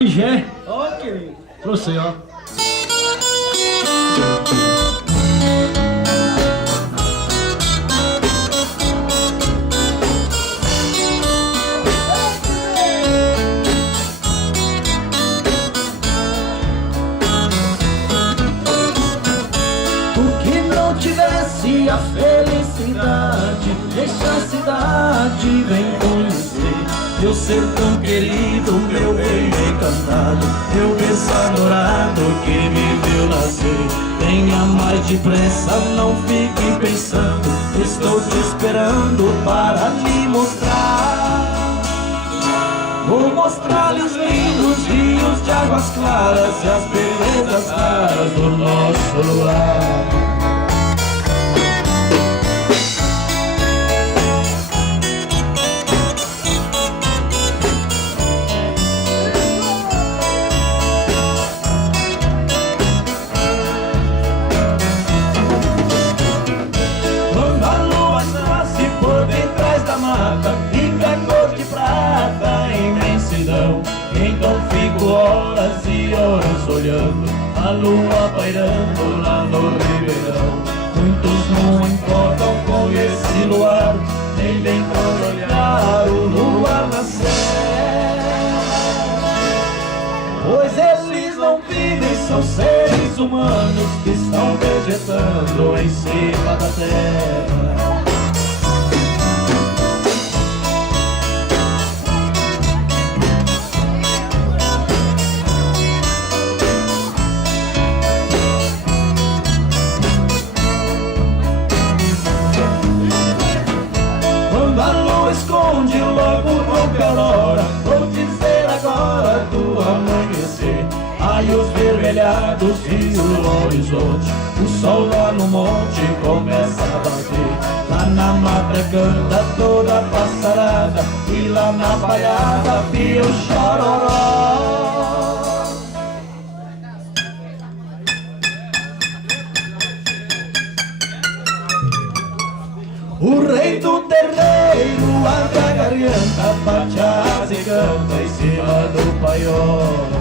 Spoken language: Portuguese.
Gé, Ok. pra você, ó. O que não tivesse a felicidade, deixa a cidade, vem conhecer meu ser tão querido, meu rei encantado, meu berço adorado que me viu nascer. Venha mais depressa, não fique pensando, estou te esperando para lhe mostrar. Vou mostrar-lhe os lindos rios de águas claras e as belezas raras do nosso luar. Fica cor de prata, imensidão. Então fico horas e horas olhando a lua pairando lá no ribeirão. Muitos não importam com esse luar, nem vem por olhar o luar nascer. Pois eles não vivem, são seres humanos que estão vegetando em cima da terra. Esconde logo rompe a aurora, vou dizer agora do amanhecer. Raios vermelhados e o horizonte, o sol lá no monte começa a bater. Lá na mata canta toda a passarada, e lá na palhada via o chororó. O rei do terreiro abre a garganta, bate asa e canta em cima do paiol.